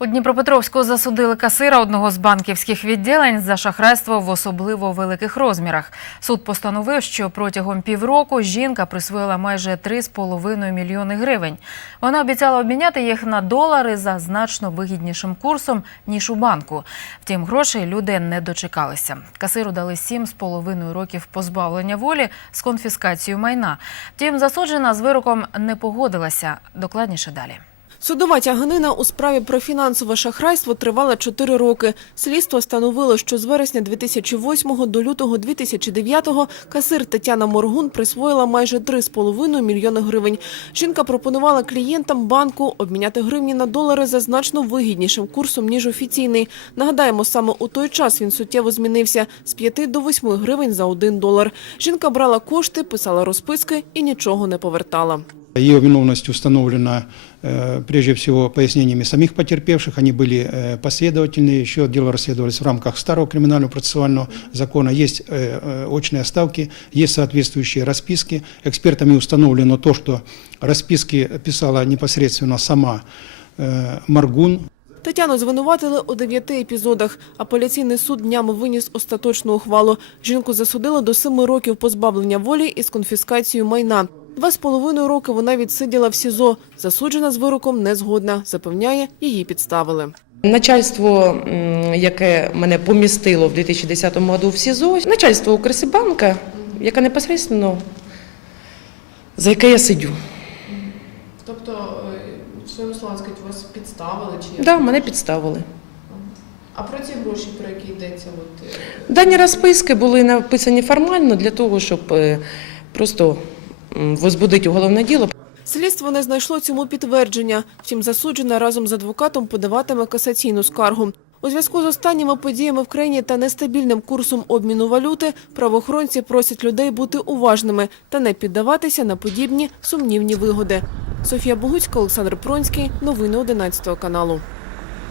У Дніпропетровську засудили касира одного з банківських відділень за шахрайство в особливо великих розмірах. Суд постановив, що протягом півроку жінка присвоїла майже 3,5 мільйони гривень. Вона обіцяла обміняти їх на долари за значно вигіднішим курсом, ніж у банку. Втім, грошей люди не дочекалися. Касиру дали 7,5 років позбавлення волі з конфіскацією майна. Втім, засуджена з вироком не погодилася. Докладніше далі. Судова тяганина у справі про фінансове шахрайство тривала 4 роки. Слідство встановило, що з вересня 2008 до лютого 2009 касир Тетяна Моргун присвоїла майже 3,5 мільйони гривень. Жінка пропонувала клієнтам банку обміняти гривні на долари за значно вигіднішим курсом, ніж офіційний. Нагадаємо, саме у той час він суттєво змінився – з 5 до 8 гривень за 1 долар. Жінка брала кошти, писала розписки і нічого не повертала. Ее виновность установлена э, прежде всего пояснениями самих потерпевших. Они были э, последовательные. Еще дело расследовалось в рамках старого криминального процессуального закона. Есть э, э, очные ставки, есть соответствующие расписки. Экспертами установлено то, что расписки писала непосредственно сама э, Маргун, Тетяну звинуватили у дев'яти епізодах. Апеляційний суд днями виніс остаточну ухвалу. Жінку засудили до семи років позбавлення волі із конфіскацією майна. Два з половиною роки вона відсиділа в СІЗО. Засуджена з вироком не згодна. Запевняє, її підставили. Начальство, яке мене помістило в 2010 году в СІЗО, начальство Укрсибанка, яке непосредственно, за яке я сидю. Тобто, в своєму слові сказати, вас підставили чи Да, мене підставили. А про ті гроші, про які йдеться, от Дані розписки були написані формально для того, щоб е, просто м, возбудити уголовне діло. Слідство не знайшло цьому підтвердження. Втім, засуджена разом з адвокатом подаватиме касаційну скаргу. У зв'язку з останніми подіями в країні та нестабільним курсом обміну валюти правоохоронці просять людей бути уважними та не піддаватися на подібні сумнівні вигоди. Софія Богуцька, Олександр Пронський. Новини 11 каналу.